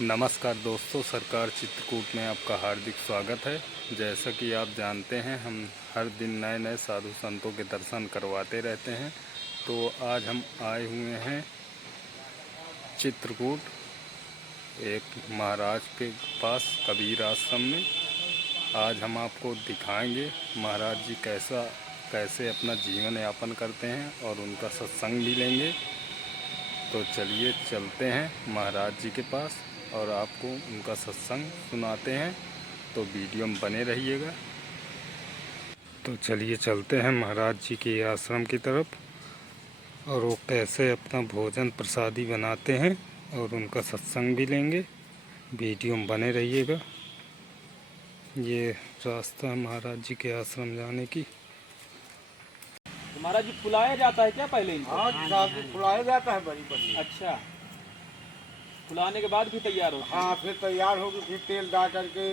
नमस्कार दोस्तों, सरकार चित्रकूट में आपका हार्दिक स्वागत है। जैसा कि आप जानते हैं, हम हर दिन नए नए साधु संतों के दर्शन करवाते रहते हैं। तो आज हम आए हुए हैं चित्रकूट, एक महाराज के पास कबीर आश्रम में। आज हम आपको दिखाएंगे महाराज जी कैसे अपना जीवन यापन करते हैं और उनका सत्संग भी लेंगे। तो चलिए चलते हैं महाराज जी के पास और आपको उनका सत्संग सुनाते हैं। तो वीडियो में बने रहिएगा। तो चलिए चलते हैं महाराज जी के आश्रम की तरफ और वो कैसे अपना भोजन प्रसादी बनाते हैं और उनका सत्संग भी लेंगे। वीडियो में बने रहिएगा। ये रास्ता है महाराज जी के आश्रम जाने की। तो महाराज जी फुलाया जाता है क्या पहले इनको? हाँ, फुलाया जाता है बड़ी बड़ी। अच्छा, फुलाने के बाद भी तैयार होता है? हाँ, फिर तैयार होगी, फिर तेल डाल करके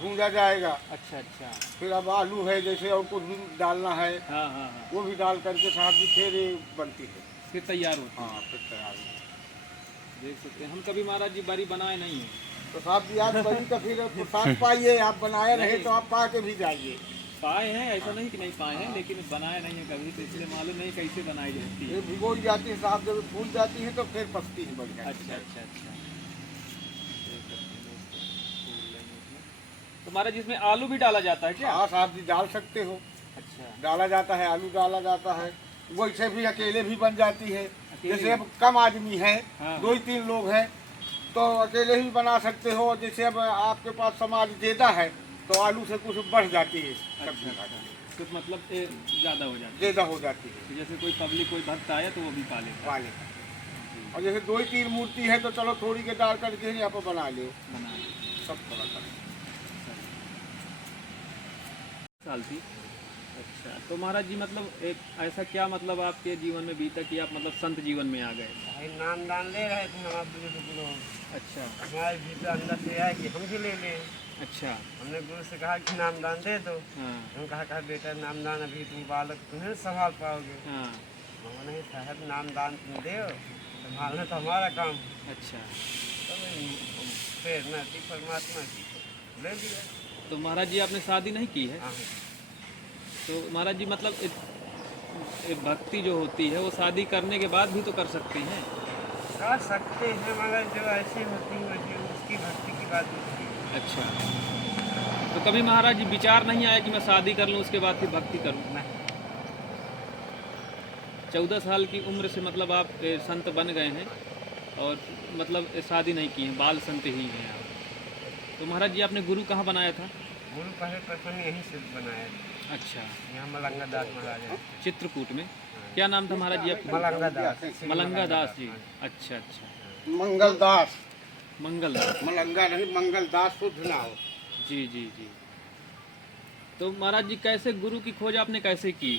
भूंजा जाएगा। अच्छा अच्छा। फिर अब आलू है जैसे और कुछ भी डालना है, हाँ हाँ हाँ, वो भी डाल करके सब्जी फिर ये बनती है। फिर तैयार होती है। हाँ, फिर तैयार होगी। देख सकते हैं, हम कभी महाराज जी बारी बनाए नहीं है। तो साहब आज बनी तो फिर प्रसाद पाइए। आप बनाए रहे तो आप पा के भी जाइए। पाए हैं, ऐसा नहीं कि नहीं पाए हैं, लेकिन बनाए नहीं है कभी, तो इसलिए मालूम नहीं कैसे बनाई जाती है। ये भिगोई जाती है साहब, जब फूल जाती है तो फिर पकती है बढ़िया। अच्छा अच्छा अच्छा। तो महाराज इसमें आलू भी डाला जाता है क्या? हाँ साहब जी, डाल सकते हो। अच्छा, डाला जाता है, आलू डाला जाता है। वैसे भी अकेले भी बन जाती है। अकेले जैसे अब कम आदमी है, हाँ। 2-3 लोग हैं, तो अकेले ही बना सकते हो। जैसे अब आपके पास समाज ज्यादा है तो आलू से कुछ बढ़ जाती है सब्जी तो मतलब ज़्यादा हो जाता ज्यादा हो जाती है। है। जैसे कोई पब्लिक कोई भक्त आया तो वो भी पा लेता है। पाले और जैसे 2-3 मूर्ति है तो चलो थोड़ी के डाल करके यहाँ पर बना लो। बना ले। सब थोड़ा सा साल थी। अच्छा, तो महाराज जी मतलब एक ऐसा क्या मतलब आपके जीवन में बीता कि आप मतलब संत जीवन में आ गए? नाम दान ले रहे थे हम बुजुर्ग लोग। अच्छा हमारे भीतर अंदर से आया कि हम भी ले लें। अच्छा। हमने गुरु से कहा कि नाम दान दे दो। हाँ हम कहा बेटा नाम दान अभी तुम बालक तुम्हें संभाल पाओगे। हाँ। हम नहीं साहब, नाम दान तुम दे, संभालना तो हमारा काम। अच्छा, तो प्रेरणा थी परमात्मा की, ले लिया। तो महाराज जी आपने शादी नहीं की है? हाँ, तो महाराज जी मतलब एक भक्ति जो होती है वो शादी करने के बाद भी तो कर सकती हैं। कर सकते हैं, मगर जो ऐसी होती है वैसी उसकी भक्ति की बात होती है। अच्छा, तो कभी महाराज जी विचार नहीं आया कि मैं शादी कर लूँ उसके बाद फिर भक्ति करूँ? नहीं। 14 साल की उम्र से मतलब आप संत बन गए हैं और मतलब शादी नहीं की है, बाल संत ही हैं आप। तो महाराज जी आपने गुरु कहाँ बनाया था? गुरु पहले प्रथम यहीं से बनाया। अच्छा, यहाँ मलंगा दास महाराज है। चित्रकूट में। क्या नाम था महाराज जी आपका? मलंगा दास। मलंगा दास जी। अच्छा अच्छा। मंगल दास। मंगल दास। मलंगा नहीं, मंगल दास शुद्ध ना हो। जी जी जी। तो महाराज जी कैसे गुरु की खोज आपने कैसे की?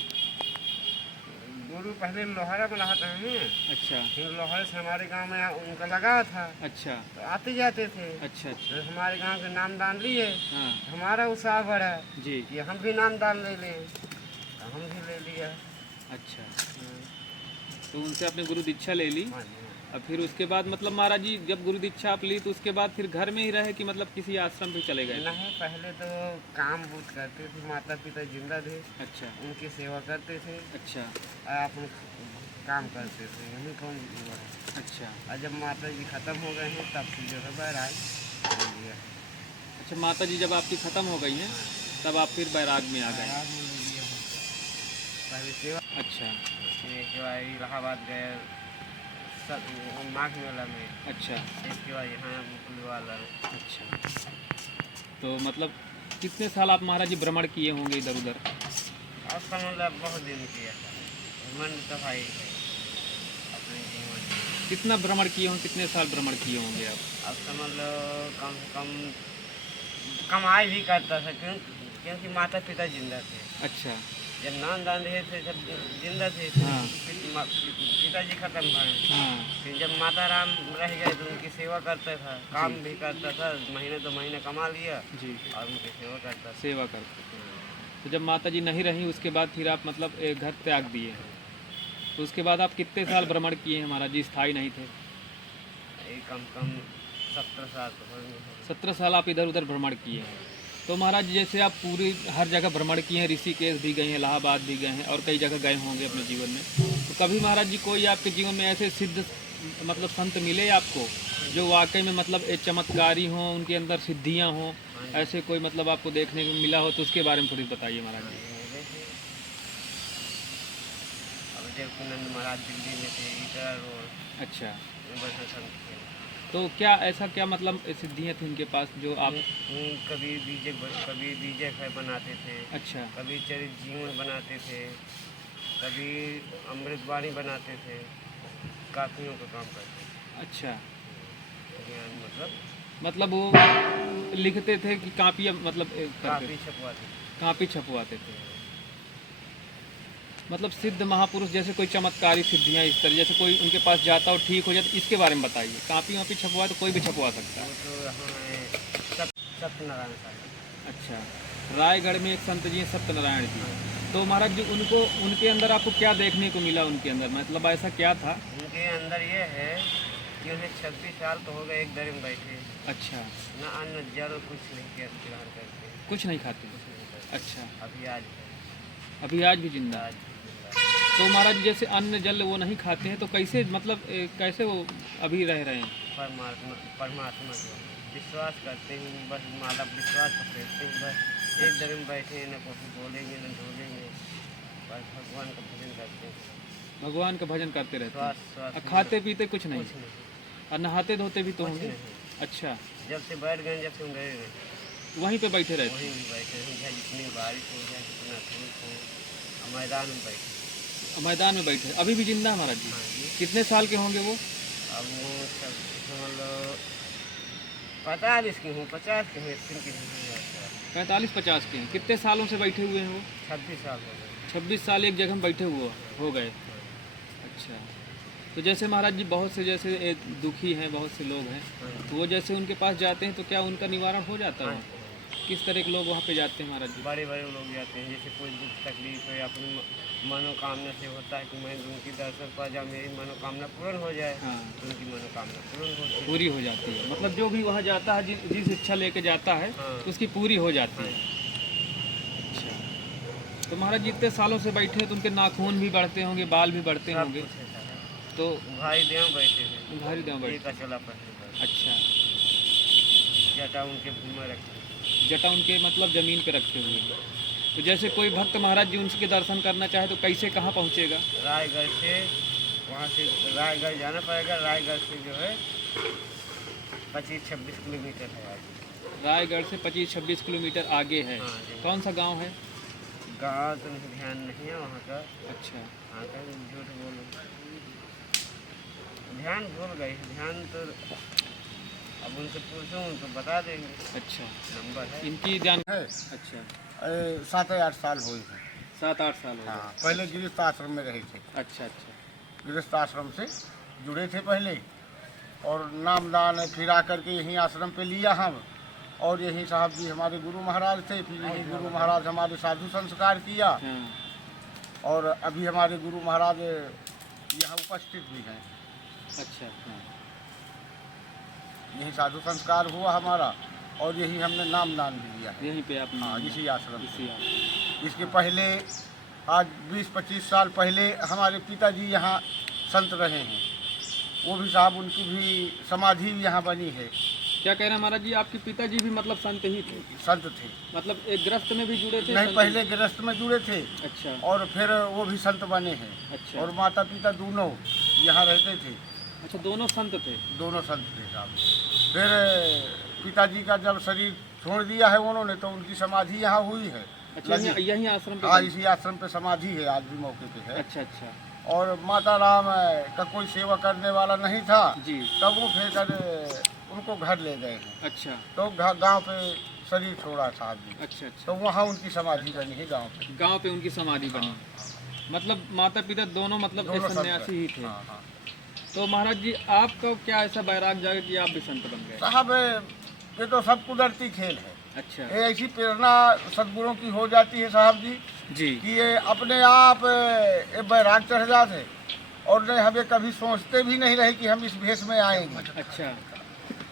गुरु पहले लोहारा में रहते हैं। अच्छा फिर लोहारे से हमारे गांव में उनका लगा था, अच्छा तो आते जाते थे। अच्छा अच्छा। तो हमारे गांव के नाम दान लिए। हाँ हमारा उत्साह बढ़ा जी। कि हम भी नाम दान ले लें, तो हम भी ले लिया। अच्छा, तो उनसे आपने गुरु दीक्षा ले ली। हाँ जी, हाँ। और फिर उसके बाद मतलब महाराज जी जब गुरु दीक्षा आप ली तो उसके बाद फिर घर में ही रहे कि मतलब किसी आश्रम पे चले गए? नहीं, पहले तो काम बहुत करते थे, माता पिता जिंदा थे, अच्छा उनकी सेवा करते थे। अच्छा आप काम करते थे, यही कौन हुआ है। अच्छा। और जब माता जी खत्म हो गए हैं तब से जो है बैराग ले लिया। अच्छा, माता जी जब आपकी ख़त्म हो गई हैं तब आप फिर बैराग में आ गए? बैराग में ले लिया हूँ। पहले सेवा, अच्छा फिर इसके बाद इलाहाबाद गए माघ मेला में। अच्छा इसके बाद यहाँ पुलवाला। अच्छा। तो मतलब कितने साल आप महाराज जी भ्रमण किए होंगे इधर उधर? और समझ लो बहुत दिन किया था। मन तो भाई है अपने जीवन में। कितना भ्रमण किए होंगे, कितने साल भ्रमण किए होंगे आप? अब समझ लो कम से कम कमाई भी करता था, क्योंकि माता पिता जिंदा थे। अच्छा जब नाम दान रहे थे जब जिंदा थे, हाँ। पिताजी खत्म भरे। हाँ फिर जब माता राम रह गए तो उनकी सेवा करता था, काम भी करता था, महीने 2 महीने कमा लिया जी, और उनकी सेवा करता था। सेवा करते। तो जब माता जी नहीं रहीं उसके बाद फिर आप मतलब घर त्याग दिए, तो उसके बाद आप कितने साल भ्रमण किए हैं महाराज जी, स्थायी नहीं थे? एक कम 17 साल तो होंगे। 17 साल आप इधर उधर भ्रमण किए हैं। तो महाराज जैसे आप पूरी हर जगह भ्रमण किए हैं, ऋषिकेश भी गए हैं, इलाहाबाद भी गए हैं और कई जगह गए होंगे अपने जीवन में, तो कभी महाराज जी कोई आपके जीवन में ऐसे सिद्ध मतलब संत मिले आपको जो वाकई में मतलब एक चमत्कारी हों, उनके अंदर सिद्धियां हों, ऐसे कोई मतलब आपको देखने को मिला हो तो उसके बारे में थोड़ी बताइए महाराज जी। अब देवकीनंद महाराज दिल्ली में थे, इधर रोड अच्छा, बड़े संत थे। तो क्या ऐसा क्या मतलब सिद्धियां थी उनके पास जो आप। कभी विजय खै बनाते थे, अच्छा कभी चरित जीवन बनाते थे, कभी अमृतवाणी बनाते थे, काफियों का काम करते थे। अच्छा, ज्ञान मतलब वो लिखते थे कि कापी मतलब काफी छपवाते थे। कापी छपवाते थे। मतलब सिद्ध महापुरुष जैसे कोई चमत्कारी सिद्धियां इस तरह जैसे कोई उनके पास जाता और ठीक हो जाता, इसके बारे में बताइए। कापी वापी छपवा तो कोई भी छपवा सकता है। वो तो यहाँ सत्यनारायण साहब। अच्छा, रायगढ़ में एक संत जी हैं सत्यनारायण जी, तो महाराज जी उनको उनके अंदर आपको क्या देखने को मिला उनके अंदर, मतलब ऐसा क्या था। उनके अंदर ये है कि उन्हें 26 साल तो हो गए एक दर में बैठे, अच्छा, न अन्न जल कुछ नहीं किया ग्रहण करते, कुछ नहीं खाते। कुछ नहीं करते। अच्छा, अभी आज भी जिंदा है। आज तो महाराज जी जैसे अन्न जल वो नहीं खाते हैं तो कैसे मतलब कैसे वो अभी रह रहे हैं। परमात्मा को विश्वास करते हैं, बस माला विश्वास को फेंकते हैं, बस एक दर में बैठे हैं, न कुछ बोलेंगे न ढोलेंगे, बस भगवान का भजन करते हैं। भगवान का भजन करते रहते हैं। श्वास और खाते पीते कुछ नहीं, कुछ नहीं, और नहाते धोते भी तो कुछ होंगे। नहीं। अच्छा, जब से बैठ गए, जब से हम गए गए वहीं पे बैठे रहते वहीं भी बैठे हैं, चाहे जितनी बारिश हो जाए, जितना धूप हो, मैदान में बैठे। हैं, मैदान में बैठे। अभी भी जिंदा है महाराज जी। हाँ जी। कितने साल के होंगे वो। अब वो सब समझ लो 45 के हूँ, 50 के हूँ, इतने के हूँ, 45-50 के हैं। कितने सालों से बैठे हुए हैं वो। 26 साल हो गए। 26 साल एक जगह में बैठे हुए हो गए। अच्छा, तो जैसे महाराज जी बहुत से जैसे दुखी हैं, बहुत से लोग हैं, तो वो जैसे उनके पास जाते हैं तो क्या उनका निवारण हो जाता है। किस तरह के लोग वहाँ पे जाते हैं महाराज जी। बड़े बड़े लोग जाते हैं, जैसे कोई दुख तकलीफ है, अपनी मनोकामना से होता है कि मैं उनकी दर्शन पा जाऊँ, मेरी मनोकामना पूर्ण हो जाए। हाँ, तो उनकी मनोकामना पूर्ण होती है। पूरी हो जाती है। मतलब जो भी वहाँ जाता है जिस इच्छा लेके जाता है हाँ। उसकी पूरी हो जाती है। अच्छा, तो महाराज जी इतने सालों से बैठे हैं तो उनके नाखून भी बढ़ते होंगे, बाल भी बढ़ते सब होंगे। कुछ ऐसा है। तो भाई देव बैठे हैं, भारी देव बैठे। एक अचला पत्नी बैठे, अच्छा, जटा उनके भूमि रखे। जटा उनके मतलब ज़मीन पे रखे हुए हैं। तो जैसे कोई भक्त महाराज जी उनके दर्शन करना चाहे तो कैसे कहाँ पहुँचेगा। रायगढ़ से, वहाँ से रायगढ़ जाना पड़ेगा। रायगढ़ से जो है 25-26 किलोमीटर है आगे। रायगढ़ से 25-26 किलोमीटर आगे है। हाँ जी। कौन सा गांव है। गाँव तो मुझे ध्यान नहीं है वहाँ का। अच्छा, वहाँ का झूठ बोलो, ध्यान भूल गई। ध्यान तो अब उनसे पूछूँ तो बता देंगे। अच्छा, नंबर है इनकी जान। है अच्छा, 7-8 साल हुए हैं। 7-8 साल हो हाँ, गए। पहले गृहस्थ आश्रम में रहे थे। अच्छा अच्छा, गृहस्थ आश्रम से जुड़े थे पहले, और नामदान फिरा करके यहीं आश्रम पे लिया हम, और यहीं साहब जी हमारे गुरु महाराज थे, फिर यहीं गुरु महाराज हमारे साधु संस्कार किया, हाँ, और अभी हमारे गुरु महाराज यहाँ उपस्थित भी हैं। अच्छा, हाँ, यही साधु संस्कार हुआ हमारा, और यही हमने नामदान भी लिया है। यहीं पे आप। हाँ, इसी आश्रम इसी से। इसके पहले आज 20-25 साल पहले हमारे पिताजी यहाँ संत रहे हैं, वो भी साहब उनकी भी समाधि भी यहाँ बनी है। क्या कह रहे हैं महाराज जी, आपके पिताजी भी मतलब संत ही थे। संत थे, मतलब एक ग्रस्त में भी जुड़े थे। नहीं संत पहले गृहस्थ में जुड़े थे, अच्छा, और फिर वो भी संत बने हैं। अच्छा, और माता पिता दोनों यहाँ रहते थे, अच्छा, दोनों संत थे। दोनों संत थे साहब। फिर पिताजी का जब शरीर छोड़ दिया है उन्होंने, तो उनकी समाधि यहाँ हुई है। अच्छा, यहीं आश्रम पे। हाँ, इसी आश्रम पे समाधि है, आज भी मौके पे है। अच्छा अच्छा, और माता राम का कोई सेवा करने वाला नहीं था, जी, तब वो फिर उनको घर ले गए हैं। अच्छा तो गांव पे शरीर छोड़ा साहब जी, अच्छा, अच्छा, तो वहाँ उनकी समाधि बनी है गांव पे। गांव पे उनकी समाधि बनी। मतलब माता पिता दोनों मतलब दोनों संत सन्यासी ही रहे। थे। हाँ, हाँ। तो महाराज जी आपका क्या ऐसा बैराग जागा कि आप भी संत बन गए। साहब ये तो सब कुदरती खेल है। अच्छा, ये ऐसी प्रेरणा सदगुरुओं की हो जाती है साहब जी, जी, कि ये अपने आप ये बैराग चढ़ जाते, और नहीं हमें कभी सोचते भी नहीं रहे कि हम इस भेष में आएंगे। अच्छा,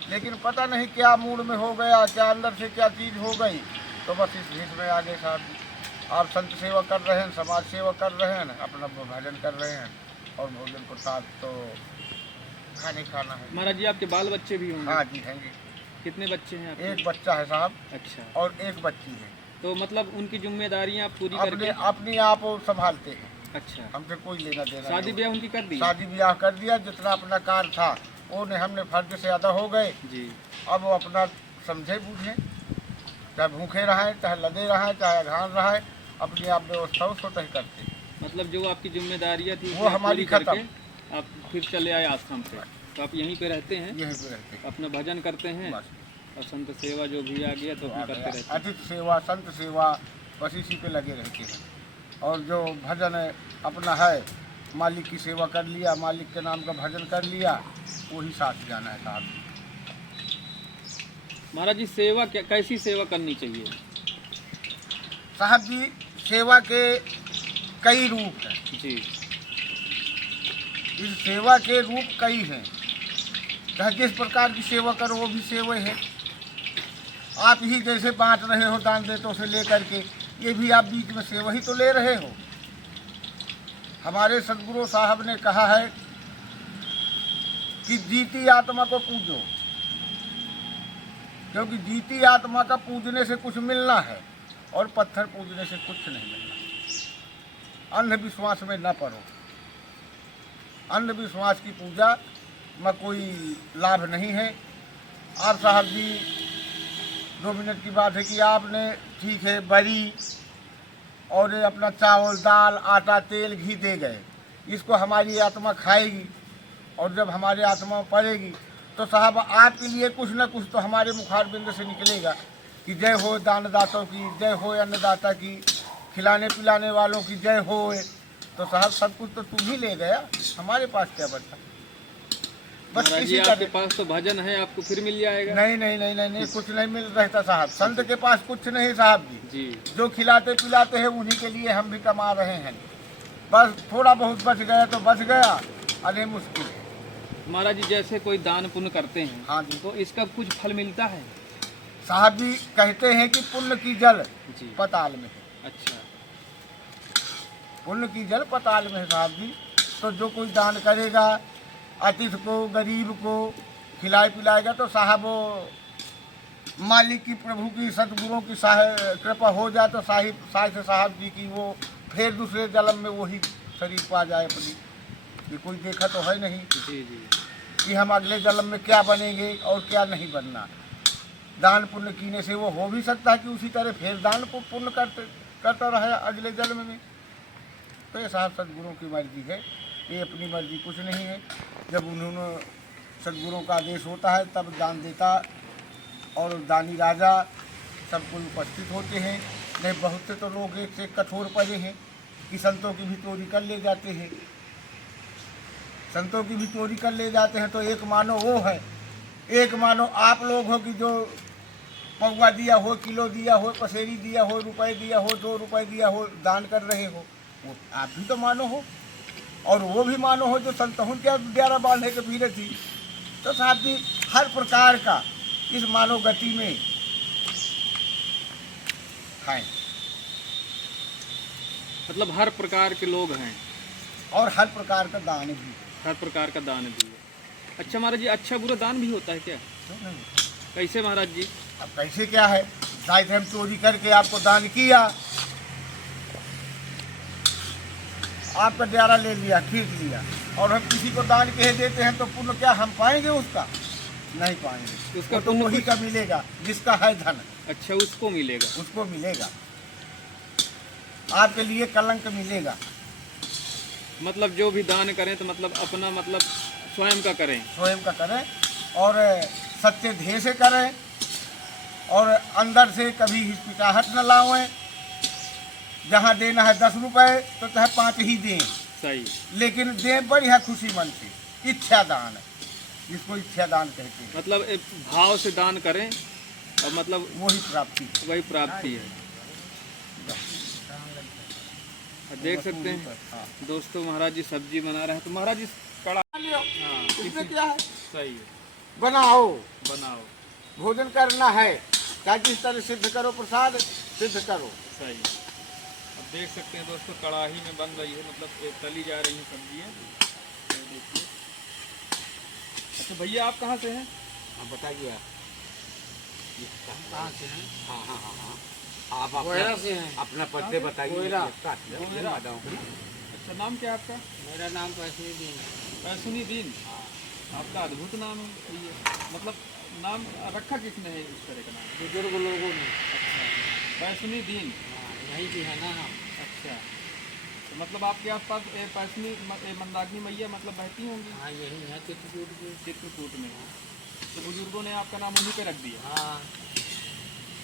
लेकिन पता नहीं क्या मूड में हो गया, क्या अंदर से क्या चीज़ हो गई, तो बस इस भेष में आ गए साहब। आप संत सेवा कर रहे हैं, समाज सेवा कर रहे हैं, अपना भजन कर रहे हैं और भोजन प्रसाद तो खाना है। महाराज जी आपके बाल बच्चे भी होंगे? हाँ जी हैं जी। कितने बच्चे हैं आपके? एक बच्चा है साहब अच्छा, और एक बच्ची है। तो मतलब उनकी जिम्मेदारियां आप पूरी अपने करके? अपनी आप वो संभालते हैं, अच्छा, हमसे कोई लेना देना शादी नहीं। ब्याह उनकी कर दी? शादी ब्याह कर दिया, जितना अपना कार्य था वो ने हमने फर्ज से अदा हो गए। जी, अब वो अपना समझे बूझे, चाहे भूखे रहें, चाहे लदे रहें, चाहे अघान रहे, अपनी आप व्यवस्था उसको तय करते हैं। मतलब जो आपकी जिम्मेदारियां थी वो हमारी पूरी करके खत्म। आप फिर चले आए आश्रम से, तो आप यहीं पे रहते हैं, यहीं पे रहते हैं अपना भजन करते हैं बस। और संत सेवा जो भी आ गया तो अपना करते रहते हैं। अतिथि सेवा, संत सेवा, बस इसी पे लगे रहते हैं। और जो भजन है अपना है, मालिक की सेवा कर लिया, मालिक के नाम का भजन कर लिया, वही साथ जाना है साहब। महाराज जी सेवा कैसी सेवा करनी चाहिए? साहब जी सेवा के कई रूप हैं। जी, इस सेवा के रूप कई हैं, चाहे जिस प्रकार की सेवा करो वो भी सेवा है। आप ही जैसे बांट रहे हो दान देतों से लेकर के, ये भी आप बीच में सेवा ही तो ले रहे हो। हमारे सदगुरु साहब ने कहा है कि जीती आत्मा को पूजो, क्योंकि जीती आत्मा का पूजने से कुछ मिलना है और पत्थर पूजने से कुछ नहीं मिलना। अंधविश्वास में न पड़ो। अंधविश्वास की पूजा में कोई लाभ नहीं है। आप साहब जी 2 मिनट की बात है कि आपने ठीक है बरी और ये अपना चावल दाल आटा तेल घी दे गए, इसको हमारी आत्मा खाएगी और जब हमारे आत्मा में पड़ेगी तो साहब आपके लिए कुछ न कुछ तो हमारे मुखार बिंद से निकलेगा कि जय हो दानदाताओं की, जय हो अन्नदाता की, खिलाने पिलाने वालों की जय हो। तो साहब सब कुछ तो तुम ही ले गया, हमारे पास क्या बचा। बस महाराज जी इसी आपके तरह। पास तो भजन है, आपको फिर मिल जाएगा। नहीं नहीं नहीं नहीं नहीं, कुछ नहीं मिल रहता साहब। संत के पास कुछ नहीं साहब जी, जी, जो खिलाते पिलाते हैं उन्हीं के लिए हम भी कमा रहे हैं। बस थोड़ा बहुत बच गया तो बच गया, अरे मुश्किल है। महाराज जी जैसे कोई दान पुण्य करते हैं हाँ जी तो इसका कुछ फल मिलता है? साहब जी कहते हैं कि पुण्य की जल जी, पताल में है। अच्छा, पुण्य की जल पताल में है साहब जी। तो जो कोई दान करेगा, अतिथि को गरीब को खिलाए पिलाएगा, तो साहब वो मालिक की प्रभु की सतगुरों की कृपा हो जाए तो साहिब साहब जी की वो फिर दूसरे जन्म में वही शरीर पा जाए अपनी। ये कोई देखा तो है नहीं जी, जी, कि हम अगले जन्म में क्या बनेंगे और क्या नहीं बनना। दान पुण्य कीने से वो हो भी सकता है कि उसी तरह फिर दान को पुण्य करता रहे अगले जन्म में। तो ये साहब सदगुरुओं की मर्जी है, ये अपनी मर्जी कुछ नहीं है। जब उन्होंने सदगुरुओं का आदेश होता है तब दान देता और दानी राजा सब कोई उपस्थित होते हैं। नहीं बहुत से तो लोग एक से कठोर पड़े हैं कि संतों की भी चोरी कर ले जाते हैं, संतों की भी चोरी कर ले जाते हैं। तो एक मानो वो है, एक मानो आप लोग हो कि जो पौवा दिया हो, किलो दिया हो, पसेरी दिया हो, रुपए दिया हो, 2 रुपए दिया हो, दान कर रहे हो, वो आप भी तो मानो हो। और वो भी मानो हो जो संतहुन के द्वारा बांधे के भीरे थी। तो साहब जी हर प्रकार का इस मानव गति में खाएं मतलब हर प्रकार के लोग हैं और हर प्रकार का दान भी है। हर प्रकार का दान भी है। अच्छा महाराज जी अच्छा बुरा दान भी होता है क्या? क्यों नहीं? कैसे महाराज जी? अब कैसे क्या है, शायद हम चोरी करके आपको दान किया, आपका द्वारा ले लिया, खींच लिया, और हम किसी को दान कह देते हैं तो पुण्य क्या हम पाएंगे उसका? नहीं पाएंगे। उसका वो तो पुण्य वही का मिलेगा जिसका है धन, अच्छा उसको मिलेगा। उसको मिलेगा। आपके लिए कलंक मिलेगा। मतलब जो भी दान करें तो मतलब अपना मतलब स्वयं का करें। स्वयं का करें और सच्चे ध्येय से करें और अंदर से कभी हिचकिचाहट न लावें। जहाँ देना है 10 रुपए तो चाहे 5 ही दें, सही, लेकिन दें बढ़िया खुशी मन से। इच्छा दान है जिसको इच्छा दान कहते हैं, मतलब एक भाव से दान करें और मतलब वही प्राप्ति है। वही प्राप्ति है। देख सकते हैं दोस्तों, महाराज जी सब्जी बना रहे हैं। तो महाराज जी कड़ा, हाँ इसमें क्या है, सही है, बनाओ बनाओ, भोजन करना है, चाहे जिस तरह सिद्ध करो, प्रसाद सिद्ध करो। सही है। अब देख सकते हैं दोस्तों, कड़ाही में बन रही है, मतलब ये तली जा रही है सब्जियाँ। ये देखिए। अच्छा भैया, आप कहाँ से हैं? हाँ बताइए आप कहाँ से हैं? हाँ हाँ हाँ हाँ आप कोयला से हैं। अपना पते बताइए। कोयला। कोयला। अच्छा, नाम क्या है आपका? मेरा नाम पैसे दिन है। पैसुनी दीन। आपका अद्भुत नाम है ये, मतलब नाम रखा किसने है इस तरह का नाम? बुजुर्ग लोगों ने। अच्छा, पैसुनी दीन। हाँ, यहीं भी है ना हम। अच्छा, तो मतलब आपके आसपास पैसुनी मंदाकिनी मैया मतलब बहती होंगी हाँ यही है चित्रकूट में। चित्रकूट में। तो बुजुर्गों ने आपका नाम उन्हीं पे रख दिया। हाँ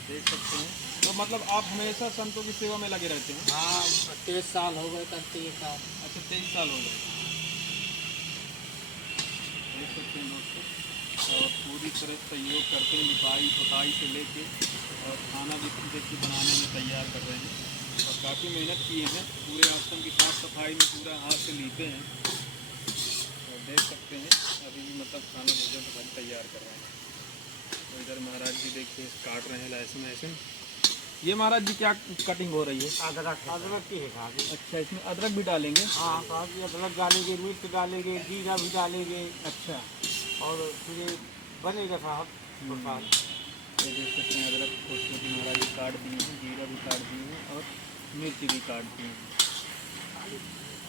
देख सकते हैं। तो मतलब आप हमेशा संतों की सेवा में लगे रहते हैं? हाँ 23 साल हो गए करते ये काम। अच्छा, 23 साल हो गए। देख सकते हैं दोस्तों, और पूरी तरह सहयोग करते हैं, लिपाई पुताई से लेके और खाना भी देखिए बनाने में तैयार कर रहे हैं। और काफ़ी मेहनत किए हैं, पूरे आश्रम की साफ़ सफाई में पूरा हाथ से लीपे हैं। और देख सकते हैं अभी भी मतलब खाना भोजन तो तैयार कर रहे हैं। तो इधर महाराज जी देखिए काट रहे हैं लहसुन वहसुन। ये महाराज जी क्या कटिंग हो रही है? अदरक की है साहब। अच्छा, इसमें अदरक भी डालेंगे? हाँ साहब जी, अदरक डालेंगे, मिर्च डालेंगे, जीरा भी डालेंगे, अच्छा, और फिर बनेगा साहब प्रसाद। तो देख सकते हैं अदरक छोटी महाराज जी काट दिए हैं, जीरा भी काट दिए हैं और मिर्च भी काट दिए हैं।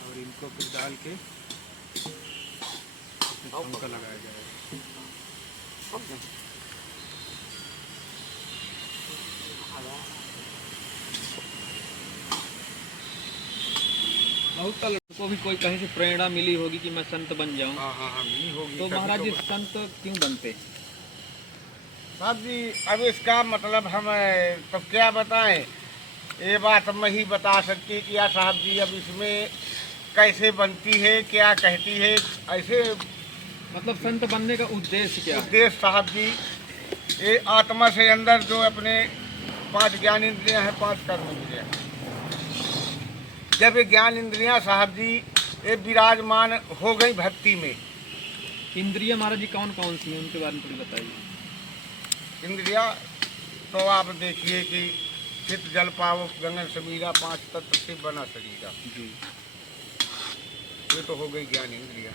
और इनको फिर डाल के छौंका लगाया जाएगा। बहुत कल को भी कोई कहीं से प्रेरणा मिली होगी कि मैं संत बन जाऊं। हाँ हाँ हाँ मिली होगी। तो महाराज जी संत क्यों बनते? साहब जी अब इसका मतलब हम तो क्या बताएं, ये बात हम ही बता सकते कि यार साहब जी अब इसमें कैसे बनती है, क्या कहती है, ऐसे मतलब संत बनने का उद्देश्य क्या है? उद्देश्य साहब जी, ये आत्मा से अंदर जो अपने 5 ज्ञान इंद्रियां हैं, 5 कर्म इंद्रियां हैं, जब ये ज्ञान इंद्रियां साहब जी ये विराजमान हो गई भक्ति में। इंद्रिय महाराज जी कौन कौन सी हैं, उनके बारे में थोड़ी बताइए। इंद्रिया तो आप देखिए कि चित्त जल पावक गगन समीरा 5 तत्व से बना शरीरा, जी, ये तो हो गई ज्ञान इंद्रिया।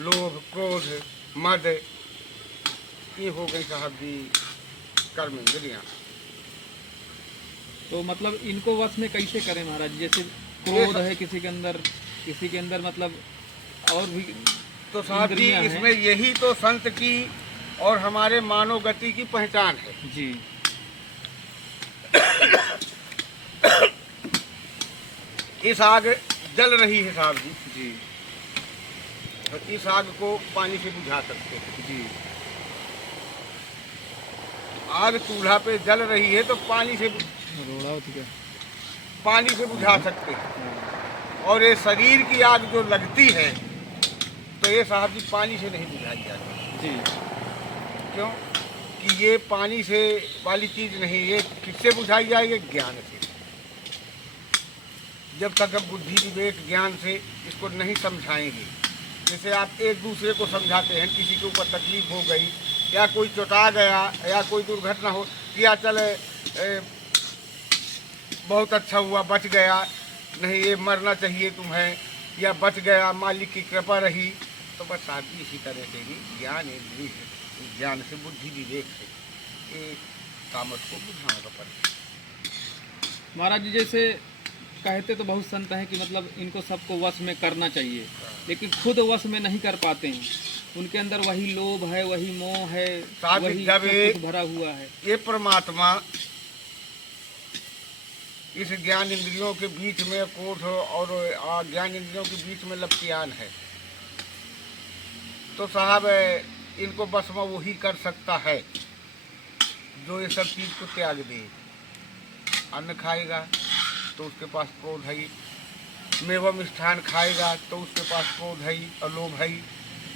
लोभ क्रोध मद ये हो गई साहब जी कर्म इंद्रिया। तो मतलब इनको वश में कैसे करें महाराज जी? जैसे क्रोध है किसी के अंदर मतलब और भी तो साहब जी इंद्रियां हैं। इसमें यही तो संत की और हमारे मानव गति की पहचान है। जी, इस आग जल रही है साहब जी, जी, तो इस आग को पानी से बुझा सकते हैं। जी, आग चूल्हा पे जल रही है तो पानी से बुझा सकते हैं। और ये शरीर की आग जो लगती है तो ये साहब जी पानी से नहीं बुझाई जाती। जी, क्यों कि ये पानी से वाली चीज़ नहीं, ये किससे बुझाई जाएगी? ज्ञान से। जब तक हम बुद्धि विवेक ज्ञान से इसको नहीं समझाएंगे, जैसे आप एक दूसरे को समझाते हैं, किसी के ऊपर तकलीफ हो गई या कोई चोटा गया या कोई दुर्घटना हो, या चले बहुत अच्छा हुआ बच गया, नहीं ये मरना चाहिए तुम्हें, या बच गया मालिक की कृपा रही, तो बस साहब जी इसी तरह से ही ज्ञान इंद्रिय है, ज्ञान से बुद्धि विवेक से ये कामत को बुझाना पड़ता। महाराज जी जैसे कहते तो बहुत संत हैं कि मतलब इनको सबको वश में करना चाहिए, लेकिन खुद वश में नहीं कर पाते हैं। उनके अंदर वही लोभ है, वही मोह है, वही जब सब ये कुछ भरा हुआ है। ये परमात्मा इस ज्ञान इंद्रियों के बीच में कोठ और ज्ञान इंद्रियों के बीच में लपटियान है, तो साहब इनको बस में वही कर सकता है जो ये सब चीज़ को त्याग दे। अन्न खाएगा तो उसके पास क्रोध है, मेवा मिष्ठान खाएगा तो उसके पास क्रोध है और लोभ है,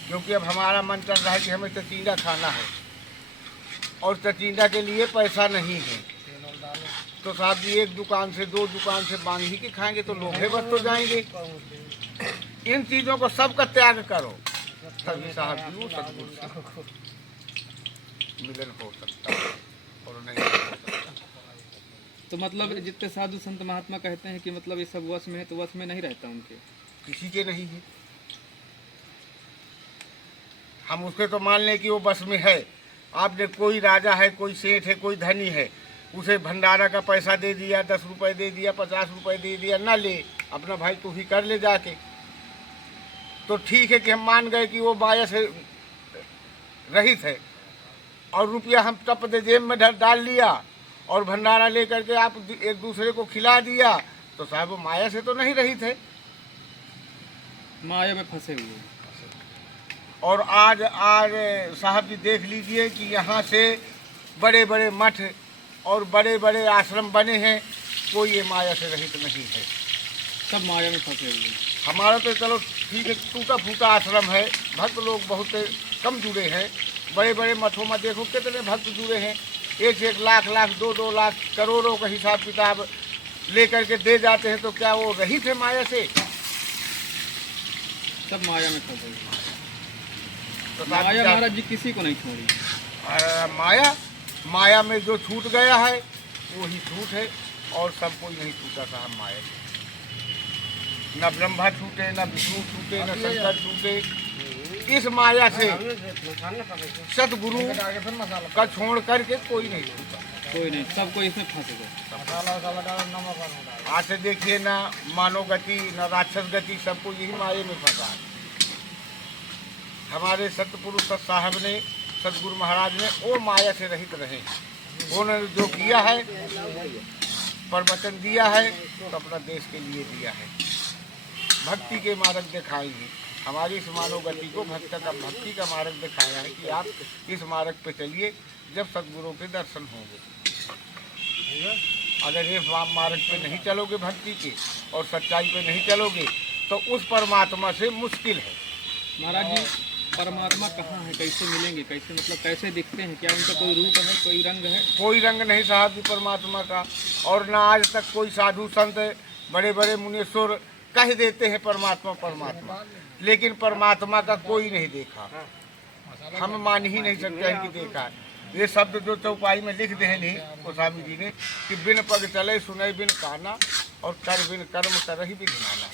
क्योंकि अब हमारा मन चल रहा है कि हमें चचींदा खाना है और चचींदा के लिए पैसा नहीं है, तो साहब जी एक दुकान से दो दुकान से मांग ही के खाएंगे तो लोभे बस तो जाएंगे। इन चीज़ों को सबका त्याग करो, तभी साहब जी वो सदगुरु से मिलन हो सकता है और नहीं हो सकता। तो मतलब जितने साधु संत महात्मा कहते हैं कि मतलब ये सब वश में है, तो वश में नहीं रहता उनके, किसी के नहीं है। हम उसके तो मान लें कि वो बस में है। आपने कोई राजा है, कोई सेठ है, कोई धनी है, उसे भंडारा का पैसा दे दिया, 10 रुपए दे दिया, 50 रुपए दे दिया, ना ले, अपना भाई तू ही कर ले जाके, तो ठीक है कि हम मान गए कि वो माया से रहित है। और रुपया हम टप दे जेब में डाल लिया और भंडारा लेकर के आप एक दूसरे को खिला दिया, तो साहब वो माया से तो नहीं रहित है, माया में फंसे हुए। और आज आज साहब जी देख लीजिए कि यहाँ से बड़े बड़े मठ और बड़े बड़े आश्रम बने हैं, कोई ये माया से रहित नहीं है, सब माया में फंसे हुए। हमारा तो चलो ठीक है, टूटा फूटा आश्रम है, भक्त लोग बहुत कम जुड़े हैं। बड़े बड़े मठों में देखो कितने भक्त जुड़े हैं, 1-1 लाख लाख 2-2 लाख करोड़ों का हिसाब किताब लेकर के दे जाते हैं, तो क्या वो रहित है माया से? सब माया में फंसे हुए। तो माया महाराज जी किसी को नहीं छोड़ी। माया में जो छूट गया है वो ही छूट है, और सब कोई नहीं छूटा साहब माया से। न ब्रह्मा छूटे, न विष्णु छूटे, न शंकर छूटे, इस माया से सतगुरु का छोड़ करके कोई नहीं छूटा, कोई नहीं, सबको इसमें फंस गए। आज से देखिए ना मानव गति न राक्षस गति, सबको यही माया में फंसा है। हमारे सतपुरुष सत साहब ने, सतगुरु महाराज ने वो माया से रहित रहे, उन्होंने जो किया है, प्रवचन दिया है, तो अपना देश के लिए दिया है। भक्ति के मार्ग दिखाएंगे, हमारी इस मानव गति को भक्ति का मार्ग दिखाया है कि आप इस मार्ग पे चलिए, जब सतगुरु के दर्शन होंगे। अगर ये मार्ग पे नहीं चलोगे भक्ति के और सच्चाई पे नहीं चलोगे, तो उस परमात्मा से मुश्किल है। महाराज जी परमात्मा कहाँ है, कैसे मिलेंगे, कैसे मतलब कैसे दिखते हैं, क्या उनका कोई रूप है, कोई रंग है? कोई रंग नहीं साहब जी परमात्मा का, और ना आज तक कोई साधु संत बड़े बड़े मुनीश्वर कह देते हैं परमात्मा परमात्मा, लेकिन परमात्मा का कोई नहीं देखा, हम मान ही नहीं सकते हैं कि देखा है। ये शब्द जो चौपाई में लिख दे नहीं गोस्वामी जी ने कि बिन पग चले सुनई बिन काना और कर बिन कर्म करही बिघ्नाना,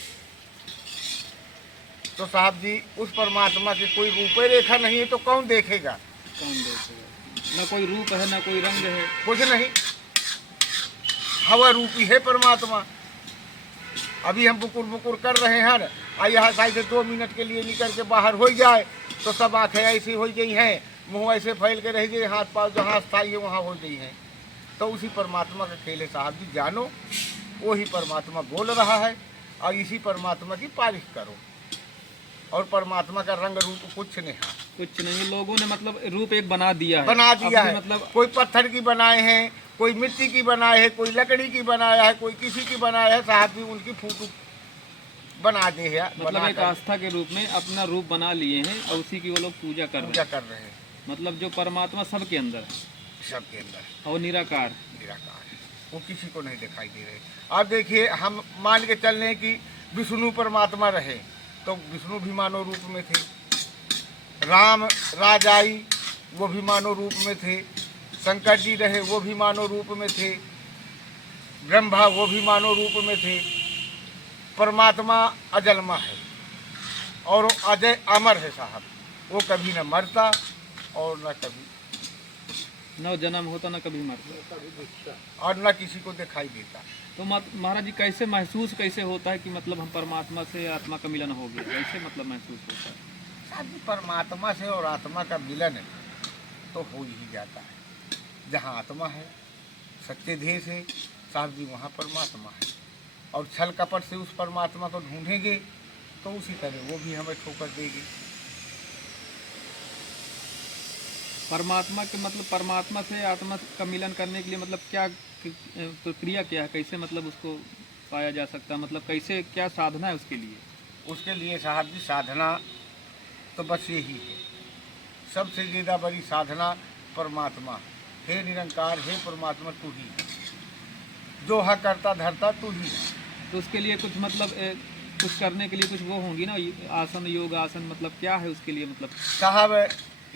तो साहब जी उस परमात्मा की कोई रूपे रेखा नहीं है, तो कौन देखेगा? कौन देखेगा? न कोई रूप है, न कोई रंग है, कुछ नहीं, हवा रूपी है परमात्मा। अभी हम बुकुर बुकुर कर रहे हैं, और यहाँ शायद 2 मिनट के लिए निकल के बाहर हो जाए तो सब आँखें ऐसी हो गई हैं, मुँह ऐसे फैल के रह गए, हाथ पाँव जहाँ स्थाई है वहाँ हो गई हैं, तो उसी परमात्मा का खेल है साहब जी। जानो वही परमात्मा बोल रहा है, और इसी परमात्मा की पारिश करो, और परमात्मा का रंग रूप कुछ नहीं है, कुछ नहीं। लोगों ने मतलब रूप एक बना दिया है, मतलब कोई पत्थर की बनाए हैं, कोई मिट्टी की बनाए है, कोई लकड़ी की बनाया है, कोई किसी की बनाया है, साहब भी उनकी फोटो बना दे है, मतलब एक आस्था के रूप में अपना रूप बना लिए हैं, और उसी की वो लोग पूजा कर रहे हैं। मतलब जो परमात्मा सबके अंदर है, सबके अंदर, और निराकार है, वो किसी को नहीं दिखाई दे रहे। अब देखिए हम मान के चल रहे कि विष्णु परमात्मा रहे, तो विष्णु भी मानव रूप में थे, राम राजाई वो भी मानव रूप में थे, शंकर जी रहे वो भी मानव रूप में थे, ब्रह्मा वो भी मानव रूप में थे। परमात्मा अजन्मा है और वो अजय अमर है साहब, वो कभी न मरता और न कभी न जन्म होता, न कभी मरता, और न किसी को दिखाई देता। तो महाराज जी कैसे महसूस कैसे होता है कि मतलब हम परमात्मा से आत्मा का मिलन हो गया, कैसे मतलब महसूस होता है? साहब जी परमात्मा से और आत्मा का मिलन तो हो ही जाता है। जहाँ आत्मा है, सच्चे ध्येय से साहब जी वहाँ परमात्मा है, और छल कपट से उस परमात्मा को ढूंढेंगे तो उसी तरह वो भी हमें ठोकर देगी। परमात्मा के मतलब परमात्मा से आत्मा का मिलन करने के लिए मतलब क्या प्रक्रिया क्या है, कैसे मतलब उसको पाया जा सकता है, मतलब कैसे क्या साधना है उसके लिए? उसके लिए साहब जी साधना तो बस यही है, सबसे ज़्यादा बड़ी साधना परमात्मा, हे निरंकार, हे परमात्मा तू ही है। जो है करता धरता तू ही। तो उसके लिए कुछ मतलब कुछ करने के लिए कुछ वो होंगी ना, आसन योग आसन, मतलब क्या है उसके लिए मतलब? साहब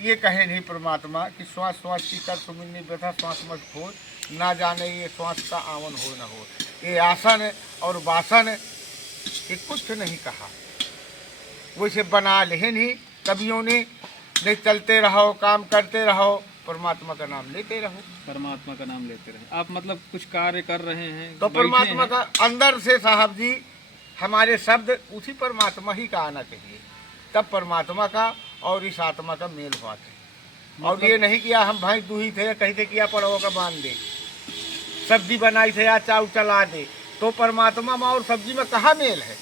ये कहे नहीं परमात्मा कि श्वास श्वास की कर सुमिरनी व्यथा श्वास मत खोज, ना जाने ये श्वास का आवन हो न हो। ये आसन और वासन ये कुछ नहीं कहा, वैसे बना ले नहीं कवियों ने, नहीं चलते रहो काम करते रहो, परमात्मा का नाम लेते रहो। परमात्मा का नाम लेते रहे। आप मतलब कुछ कार्य कर रहे हैं तो बैठे परमात्मा हैं। का अंदर से साहब जी हमारे शब्द उसी परमात्मा ही का आना चाहिए, तब परमात्मा का और इस आत्मा का मेल बात है। और ये नहीं किया हम भाई दूही थे कहीं थे किया पड़ो का बांध दे, सब्जी बनाई थे या चाव चला दे, तो परमात्मा में और सब्जी में कहाँ मेल है?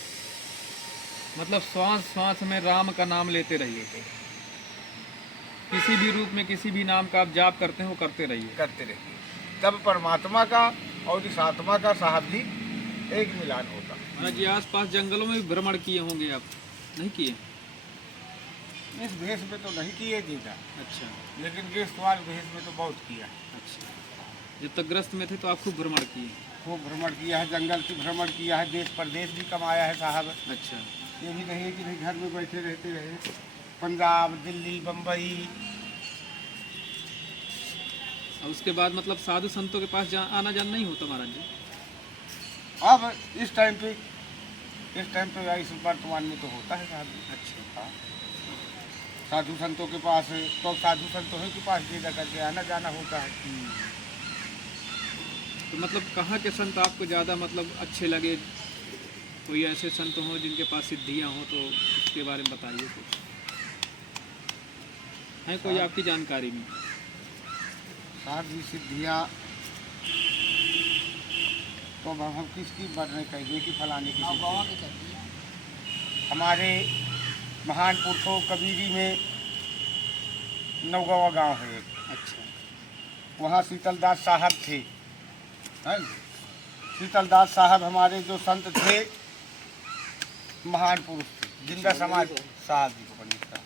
मतलब श्वास श्वास में राम का नाम लेते रहिए, किसी भी रूप में किसी भी नाम का आप जाप करते हैं वो करते रहिए। करते रहिए, तब परमात्मा का और इस आत्मा का साहब जी एक मिलान होता। महाराज जी आसपास जंगलों में भी भ्रमण किए होंगे आप? नहीं किए? इस भेष में तो नहीं किए जीता, अच्छा लेकिन गेस्टवाल भेष में तो बहुत किया। अच्छा। जब तक ग्रस्त में थे तो आप खूब भ्रमण किए? खूब भ्रमण किया है, जंगल की भ्रमण किया है, देश प्रदेश भी कमाया है साहब। अच्छा। ये भी नहीं है कि नहीं घर में बैठे रहते रहे, पंजाब दिल्ली बम्बई। और उसके बाद मतलब साधु संतों के पास आना जाना नहीं होता महाराज जी? अब इस टाइम पे इस वर्तमान में तो होता है साहब जी। अच्छा। हाँ, साधु संतों के पास, तो साधु संतों के पास जा करके आना जाना होता है। तो मतलब कहाँ के संत आपको ज़्यादा मतलब अच्छे लगे? कोई ऐसे संत हों जिनके पास सिद्धियाँ हों तो उसके बारे में बताइए कुछ, है कोई आपकी जानकारी में? साहब जी सिद्धियाँ तो हम किसकी बढ़ने कहिए कि फलाने की सिद्धि। हमारे महान पुरुषों कबीरी में नौगावा गांव है एक, अच्छा। वहाँ शीतलदास साहब थे। हैं? शीतलदास साहब हमारे जो संत थे, महान पुरुष थे, जिंदा समाज साहब जी को पंडित साहब,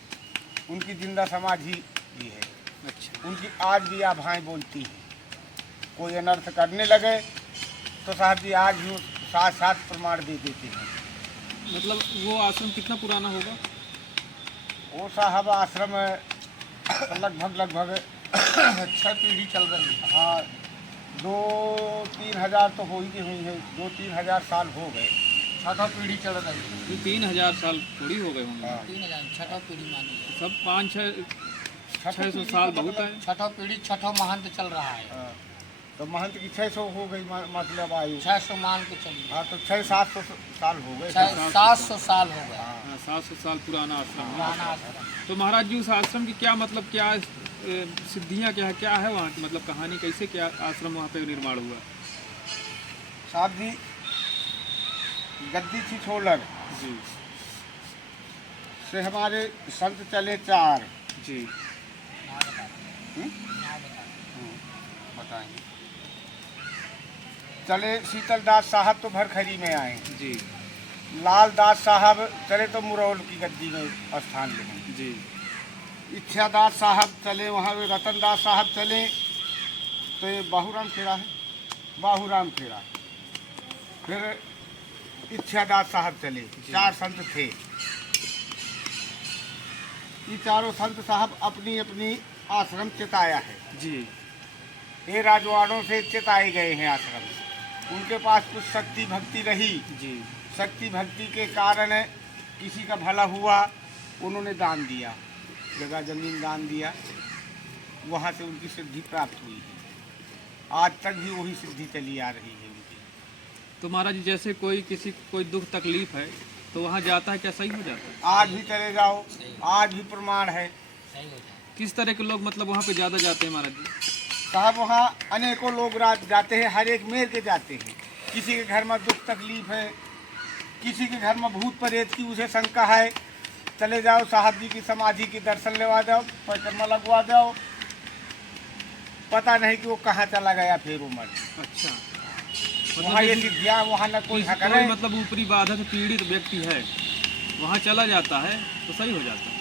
उनकी जिंदा समाधि भी है। अच्छा। उनकी आज भी आभाएं बोलती हैं। कोई अनर्थ करने लगे तो साहब जी आज भी साथ साथ प्रमाण दे देते हैं। मतलब वो आश्रम कितना पुराना होगा? वो साहब आश्रम लगभग 6 पीढ़ी चल रही है। हाँ, 2-3 हज़ार तो हो ही हुई है, 2-3 हज़ार साल हो गए, 6 पीढ़ी चल रही है। ये 3000 साल थोड़ी हो गए होंगे। हाँ। 3000 छठा पीढ़ी मानी, सब 500-600 साल बहुत है। छठा पीढ़ी छठा महंत चल रहा है। हाँ, तो महंत की 600 हो गई मतलब आयु। 600 मान के चलिए, हाँ, तो 600-700 साल हो गए। 700 साल हो गए हाँ, 700 साल पुराना आश्रम है। पुराना आश्रम। तो महाराज जी उस आश्रम की क्या मतलब क्या सिद्धियाँ क्या है वहाँ की, मतलब कहानी कैसे क्या आश्रम वहाँ पे निर्माण हुआ? साहब जी गद्दी थी छोलर जी से हमारे संत चले 4। जी। बताएंगे। चले शीतलदास साहब तो भरखरी में आए, जी लाल दास साहब चले तो मुरौल की गद्दी में स्थान लें, जी। इच्छादास साहब चले वहाँ, रतन दास साहब चले तो ये बाहूराम खेड़ा है, बाहूराम खेड़ा। फिर इच्छादास साहब चले, 4 संत थे। ये चारों संत साहब अपनी अपनी आश्रम चिताया है। जी। ये राजवाड़ों से चिताए गए हैं आश्रम। उनके पास कुछ शक्ति भक्ति रही, जी। शक्ति भक्ति के कारण किसी का भला हुआ, उन्होंने दान दिया, जगह जमीन दान दिया, वहाँ से उनकी सिद्धि प्राप्त हुई है। आज तक भी वही सिद्धि चली आ रही है उनकी। तो महाराज जी जैसे किसी कोई दुख तकलीफ है तो वहाँ जाता है, क्या सही हो जाता है? आज भी चले जाओ, आज भी प्रमाण है। सही हो जाए। किस तरह के लोग मतलब वहाँ पे ज़्यादा जाते हैं महाराज जी? साहब वहाँ अनेकों लोग रात जाते हैं, हर एक मेल के जाते हैं। किसी के घर में दुख तकलीफ है, किसी के घर में भूत प्रेत की उसे शंका है, चले जाओ साहब जी की समाधि की दर्शन लेवा जाओ, परिक्रमा लगवा जाओ, पता नहीं कि वो कहाँ चला गया फिर वो मर। अच्छा। वहाँ ये जैसे सिद्धियाँ, वहाँ न कोई हक कोई है। मतलब ऊपरी बाधा से पीड़ित व्यक्ति है, वहाँ चला जाता है तो सही हो जाता है।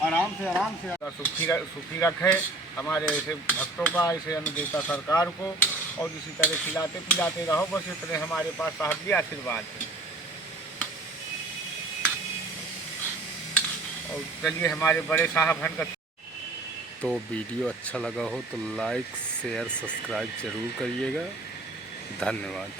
आराम से सुखी रखे हमारे ऐसे भक्तों का, ऐसे अनुदेवता सरकार को और इसी तरह खिलाते पिलाते रहो, बस इतने हमारे पास साहब जी आशीर्वाद है। और चलिए हमारे बड़े साहब हन का। तो वीडियो अच्छा लगा हो तो लाइक शेयर सब्सक्राइब ज़रूर करिएगा। धन्यवाद।